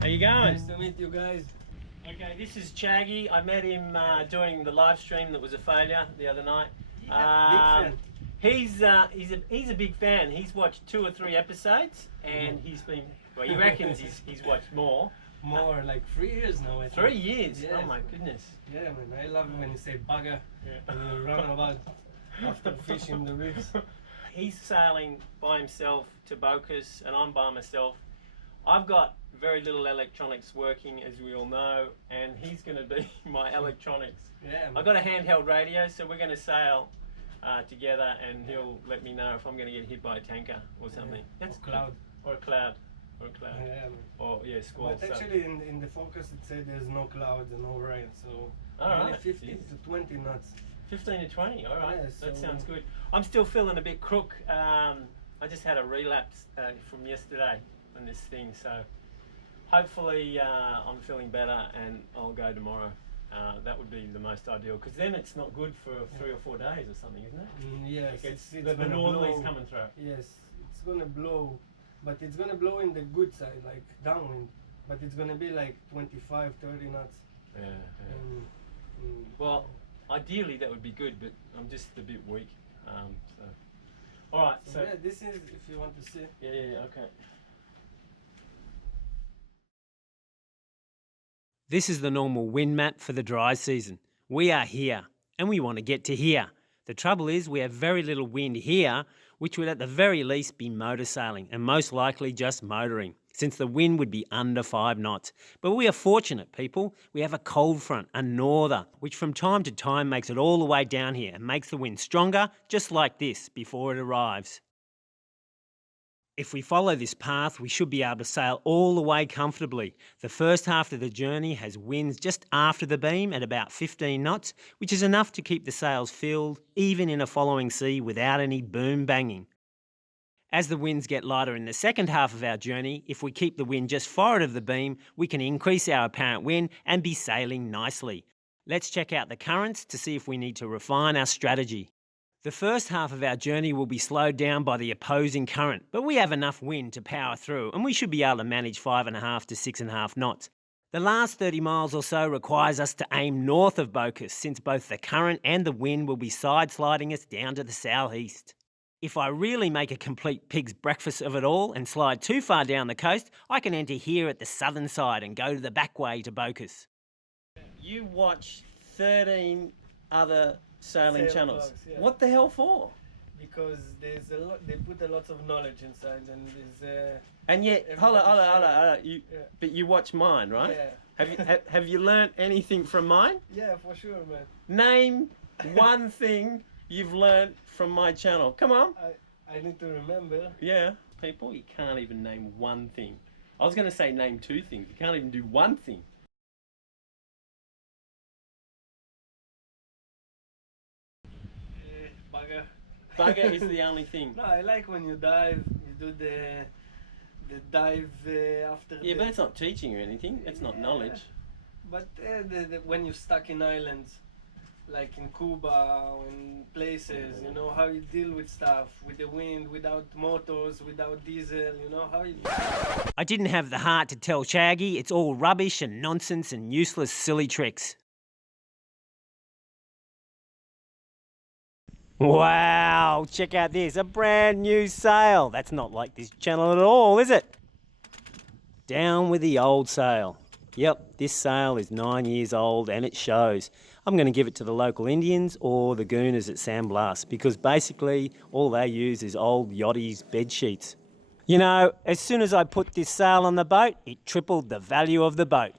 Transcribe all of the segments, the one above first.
How you going? Nice to meet you guys. Okay, this is Chaggy. I met him doing the live stream that was a failure the other night. Big fan. He's a big fan. He's watched 2 or 3 episodes, and he reckons he's watched more. More like 3 years now. I think. 3 years? Yes. Oh my goodness. Yeah, man. I love it when you say bugger and you run about after fishing the reefs. He's sailing by himself to Bocas, and I'm by myself. I've got very little electronics working, as we all know, and he's going to be my electronics. Yeah, man. I've got a handheld radio, so we're going to sail together, and he'll let me know if I'm going to get hit by a tanker or something. That's or cloud. Or a cloud. Or a cloud. Yeah, man. Or squall. But actually, in the focus it said there's no clouds and no rain, so only 15 to 20 knots. 15 to 20, all right. Yeah, that so sounds good. I'm still feeling a bit crook. I just had a relapse from yesterday on this thing, so hopefully I'm feeling better and I'll go tomorrow. That would be the most ideal, because then it's not good for 3 or 4 days or something, isn't it? Yes, it's the northerlies coming through. Yes, it's gonna blow, but it's gonna blow in the good side, like downwind, but it's gonna be like 25, 30 knots. Yeah. Well, ideally that would be good, but I'm just a bit weak. So. All right. So yeah, this is if you want to see. Yeah. Okay. This is the normal wind map for the dry season. We are here, and we want to get to here. The trouble is we have very little wind here, which would at the very least be motor sailing, and most likely just motoring, since the wind would be under 5 knots. But we are fortunate, people. We have a cold front, a norther, which from time to time makes it all the way down here and makes the wind stronger, just like this, before it arrives. If we follow this path, we should be able to sail all the way comfortably. The first half of the journey has winds just after the beam at about 15 knots, which is enough to keep the sails filled, even in a following sea, without any boom banging. As the winds get lighter in the second half of our journey, if we keep the wind just forward of the beam, we can increase our apparent wind and be sailing nicely. Let's check out the currents to see if we need to refine our strategy. The first half of our journey will be slowed down by the opposing current, but we have enough wind to power through, and we should be able to manage 5.5 to 6.5 knots. The last 30 miles or so requires us to aim north of Bocas, since both the current and the wind will be side-sliding us down to the southeast. If I really make a complete pig's breakfast of it all and slide too far down the coast, I can enter here at the southern side and go to the back way to Bocas. You watch 13 other sailing channels. Blogs, yeah. What the hell for? Because there's a lot. They put a lot of knowledge inside, and there's. And yet, hold on. But you watch mine, right? Yeah. Have you learnt anything from mine? Yeah, for sure, man. Name one thing you've learnt from my channel. Come on. I need to remember. Yeah, people, you can't even name one thing. I was going to say name 2 things. You can't even do one thing. Bugger. Bugger is the only thing. No, I like when you dive. You do the dive after. Yeah, but it's not teaching or anything. It's not knowledge. But when you're stuck in islands, like in Cuba or in places, you know how you deal with stuff, with the wind, without motors, without diesel, you know how you. I didn't have the heart to tell Shaggy it's all rubbish and nonsense and useless silly tricks. Wow, check out this, a brand new sail. That's not like this channel at all, is it? Down with the old sail. Yep, this sail is 9 years old and it shows. I'm going to give it to the local Indians or the Gooners at San Blas because basically all they use is old yachties' bed sheets. You know, as soon as I put this sail on the boat, it tripled the value of the boat.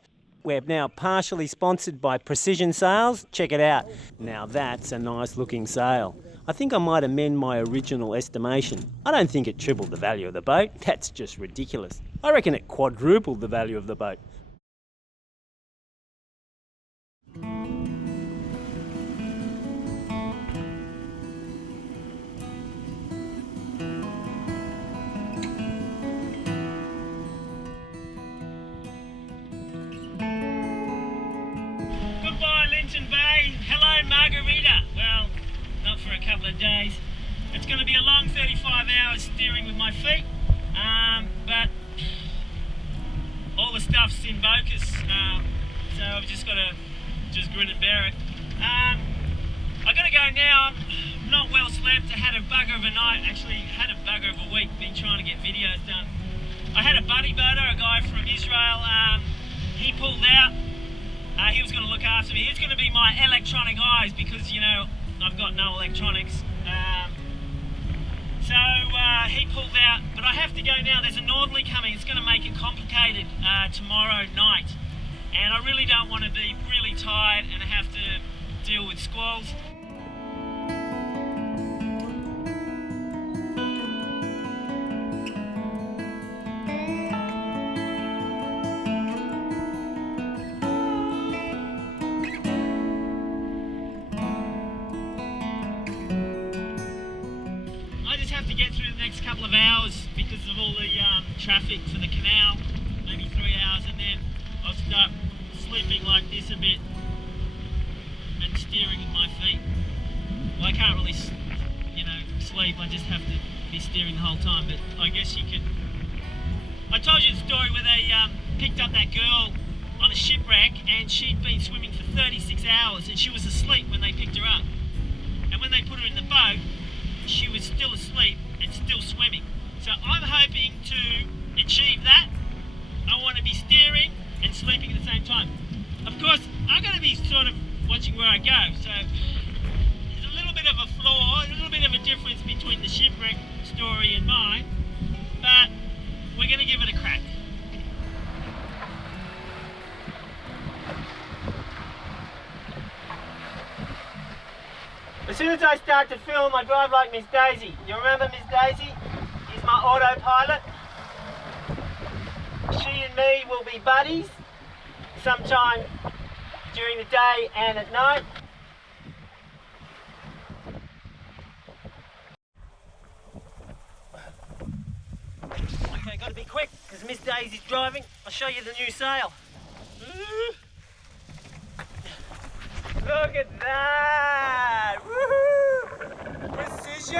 We're now partially sponsored by Precision Sails. Check it out. Now that's a nice looking sail. I think I might amend my original estimation. I don't think it tripled the value of the boat. That's just ridiculous. I reckon it quadrupled the value of the boat. Bay. Hello, Margarida. Well, not for a couple of days. It's going to be a long 35 hours steering with my feet, but all the stuff's in focus, so I've just got to grin and bear it. I got to go now. I'm not well slept. I had a bugger of a night. Actually, had a bugger of a week. Been trying to get videos done. I had a buddy boater, a guy from Israel. He pulled out. He was going to look after me. He's going to be my electronic eyes because, you know, I've got no electronics. So he pulled out, but I have to go now. There's a northerly coming. It's going to make it complicated tomorrow night. And I really don't want to be really tired and have to deal with squalls. To get through the next couple of hours because of all the traffic for the canal, maybe 3 hours, and then I'll start sleeping like this a bit and steering with my feet. Well, I can't really, you know, sleep. I just have to be steering the whole time. But I guess you could. I told you the story where they picked up that girl on a shipwreck, and she'd been swimming for 36 hours, and she was asleep when they picked her up. And when they put her in the boat, she was still asleep and still swimming. So I'm hoping to achieve that. I want to be steering and sleeping at the same time. Of course, I'm going to be sort of watching where I go. So there's a little bit of a flaw, a little bit of a difference between the shipwreck story and mine, but we're going to give it a crack. As soon as I start to film, I drive like Miss Daisy. You remember Miss Daisy? She's my autopilot. She and me will be buddies sometime during the day and at night. Okay, gotta be quick because Miss Daisy's driving. I'll show you the new sail. Look at that! Woohoo! Precision!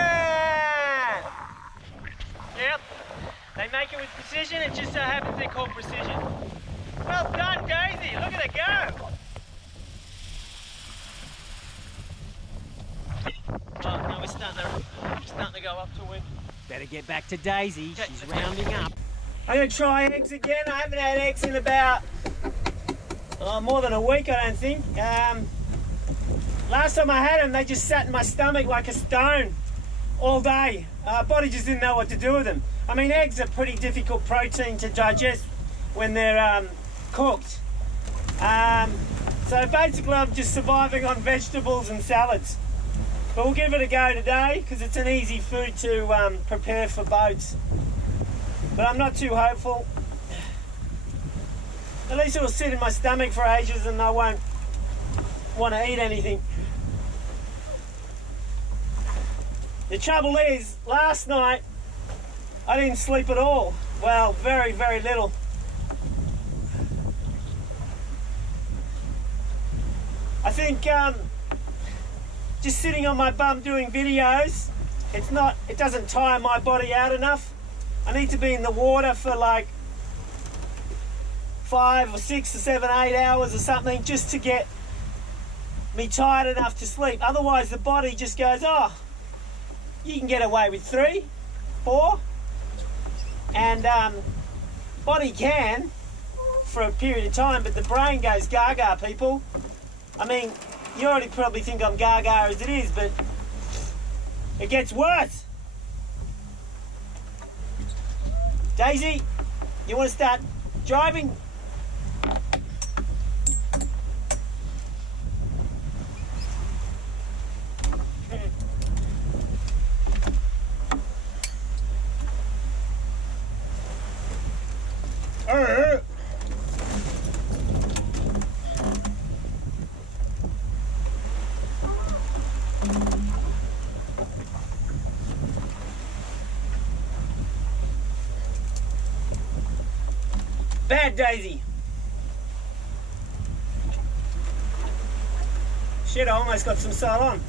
Yep, they make it with precision. It just so happens they're called Precision. Well done, Daisy. Look at her go. Oh, no, we're starting to go up to wind. Better get back to Daisy. Okay, she's rounding up. I'm going to try eggs again. I haven't had eggs in about more than a week, I don't think. Last time I had them, they just sat in my stomach like a stone all day. Body just didn't know what to do with them. I mean, eggs are pretty difficult protein to digest when they're cooked. So basically I'm just surviving on vegetables and salads. But we'll give it a go today because it's an easy food to prepare for boats. But I'm not too hopeful. At least it'll sit in my stomach for ages and I won't want to eat anything. The trouble is, last night I didn't sleep at all. Well, very, very little. I think just sitting on my bum doing videos, it doesn't tire my body out enough. I need to be in the water for like 5 or 6 or 7, 8 hours or something just to get me tired enough to sleep. Otherwise the body just goes, oh, you can get away with 3, 4, and body can for a period of time, but the brain goes gaga, people. I mean, you already probably think I'm gaga as it is, but it gets worse. Daisy, you want to start driving? Bad Daisy. Shit, I almost got some sail on.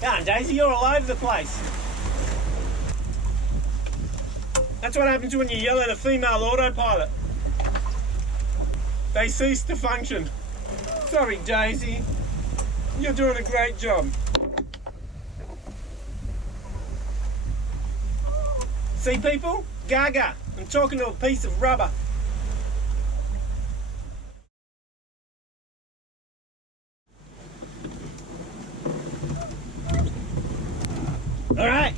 Come on, Daisy, you're all over the place. That's what happens when you yell at a female autopilot. They cease to function. Sorry, Daisy. You're doing a great job. See, people? Gaga. I'm talking to a piece of rubber. All right.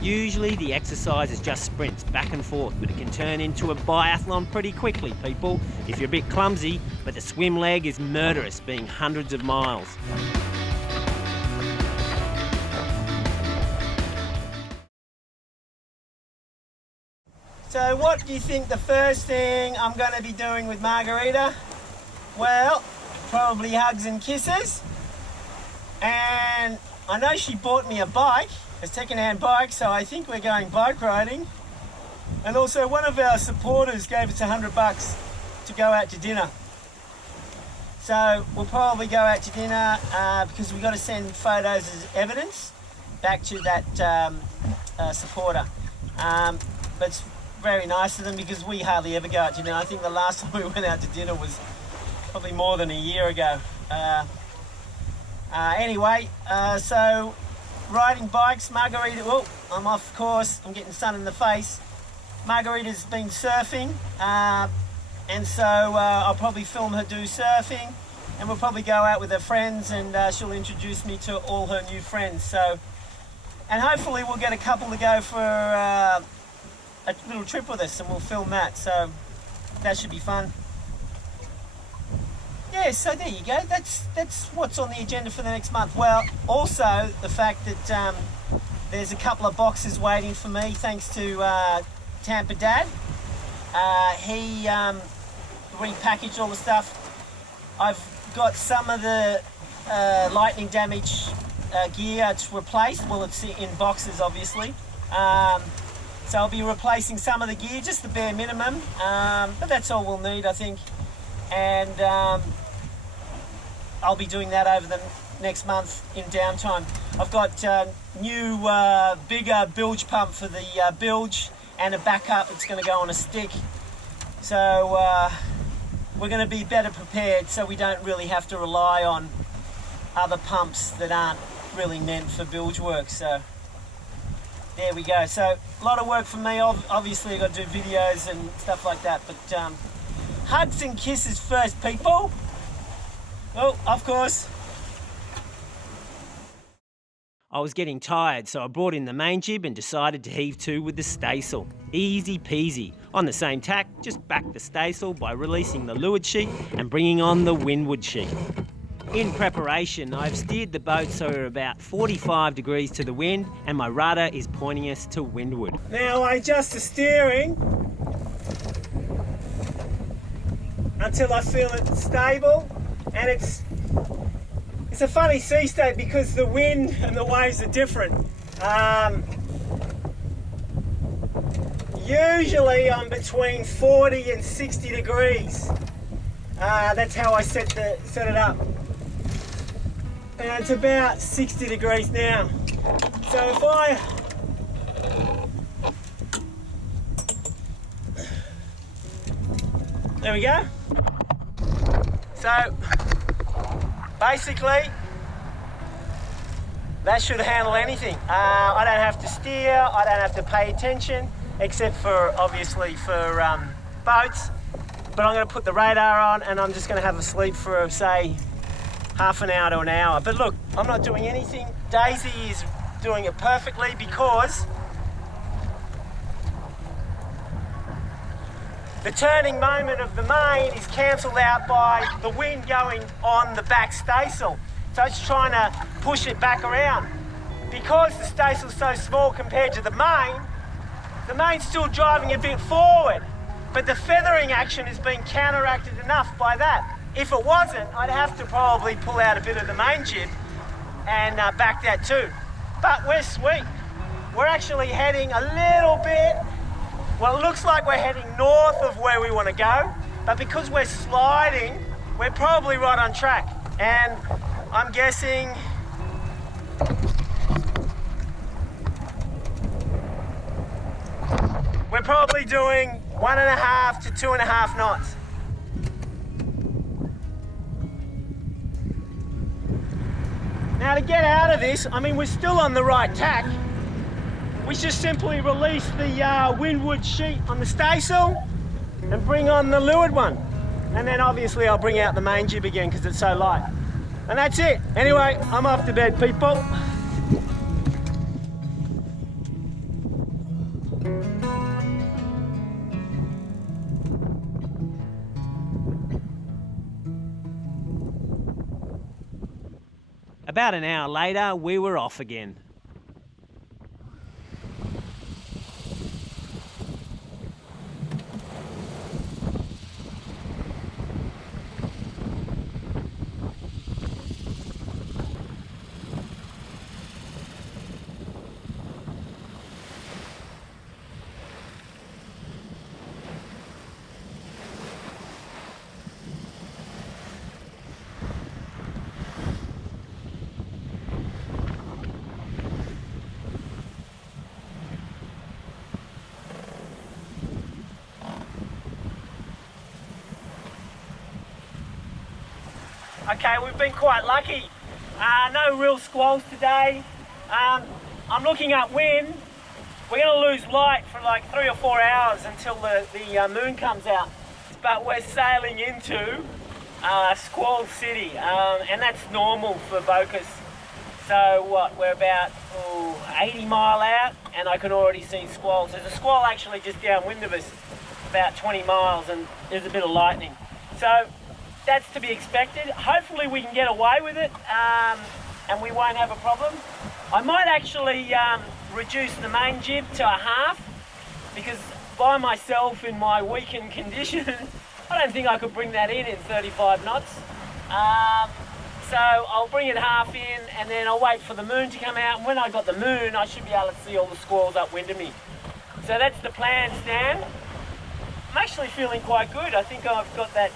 Usually the exercise is just sprints back and forth, but it can turn into a biathlon pretty quickly, people, if you're a bit clumsy, but the swim leg is murderous, being hundreds of miles. So what do you think the first thing I'm going to be doing with Margarida? Well, probably hugs and kisses. And I know she bought me a bike, a second-hand bike, so I think we're going bike riding. And also one of our supporters gave us $100 to go out to dinner. So we'll probably go out to dinner because we've got to send photos as evidence back to that supporter. But it's very nice of them because we hardly ever go out to dinner. I think the last time we went out to dinner was probably more than a year ago. Anyway, so riding bikes, Margarida, oh, I'm off course, I'm getting sun in the face. Margarita's been surfing, and so I'll probably film her do surfing, and we'll probably go out with her friends, and she'll introduce me to all her new friends. So, and hopefully we'll get a couple to go for a little trip with us, and we'll film that, so that should be fun. Yeah, so there you go. That's what's on the agenda for the next month. Well, also the fact that there's a couple of boxes waiting for me, thanks to Tampa Dad. He repackaged all the stuff. I've got some of the lightning damage gear to replace. Well, it's in boxes, obviously. So I'll be replacing some of the gear, just the bare minimum. But that's all we'll need, I think. And I'll be doing that over the next month in downtime. I've got new bigger bilge pump for the bilge and a backup that's going to go on a stick. So we're going to be better prepared so we don't really have to rely on other pumps that aren't really meant for bilge work. So there we go. So a lot of work for me. Obviously I've got to do videos and stuff like that, but hugs and kisses first, people. Oh, of course. I was getting tired, so I brought in the main jib and decided to heave to with the staysail. Easy peasy. On the same tack, just back the staysail by releasing the leeward sheet and bringing on the windward sheet. In preparation, I've steered the boat so we're about 45 degrees to the wind and my rudder is pointing us to windward. Now I adjust the steering until I feel it stable, and it's a funny sea state because the wind and the waves are different. Usually I'm between 40 and 60 degrees. That's how I set it up. And it's about 60 degrees now. So if There we go. So basically that should handle anything. I don't have to steer, I don't have to pay attention, except for obviously for boats. But I'm going to put the radar on and I'm just going to have a sleep for, say, half an hour to an hour. But look, I'm not doing anything. Daisy is doing it perfectly because the turning moment of the main is cancelled out by the wind going on the back staysail. So it's trying to push it back around. Because the staysail's so small compared to the main's still driving a bit forward. But the feathering action has been counteracted enough by that. If it wasn't, I'd have to probably pull out a bit of the main jib and back that too. But we're sweet. We're actually heading a little bit, well, it looks like we're heading north of where we want to go, but because we're sliding, we're probably right on track. And I'm guessing we're probably doing 1.5 to 2.5 knots. Now to get out of this, I mean, we're still on the right tack. We just simply release the windward sheet on the staysail and bring on the leeward one. And then obviously I'll bring out the main jib again because it's so light. And that's it. Anyway, I'm off to bed, people. About an hour later, we were off again. Okay, we've been quite lucky. No real squalls today. I'm looking upwind. We're going to lose light for like 3 or 4 hours until the moon comes out. But we're sailing into Squall City, and that's normal for Bocas. So what, we're about 80 mile out, and I can already see squalls. There's a squall actually just downwind of us, about 20 miles, and there's a bit of lightning. So that's to be expected. Hopefully we can get away with it and we won't have a problem. I might actually reduce the main jib to a half because by myself in my weakened condition, I don't think I could bring that in 35 knots. So I'll bring it half in and then I'll wait for the moon to come out. And when I got the moon, I should be able to see all the squalls upwind of me. So that's the plan, Stan. I'm actually feeling quite good. I think I've got that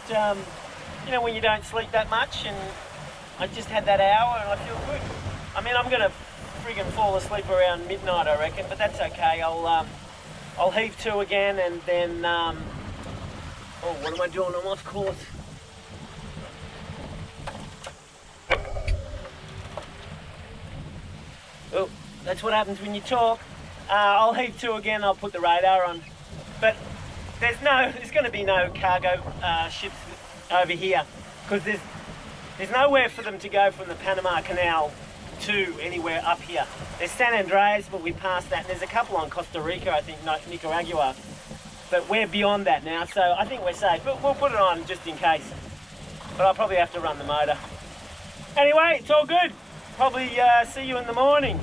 you know, when you don't sleep that much, and I just had that hour and I feel good. I mean, I'm gonna friggin' fall asleep around midnight, I reckon, but that's okay. I'll heave to again and then, oh, what am I doing? I'm off course. Oh, that's what happens when you talk. I'll heave to again, I'll put the radar on. But there's going to be no cargo ships over here because there's nowhere for them to go from the Panama Canal to anywhere up here. There's San Andreas, but we passed that, and there's a couple on Costa Rica, I think, Nicaragua, but we're beyond that now, so I think we're safe, but we'll put it on just in case. But I'll probably have to run the motor. Anyway, it's all good. Probably see you in the morning.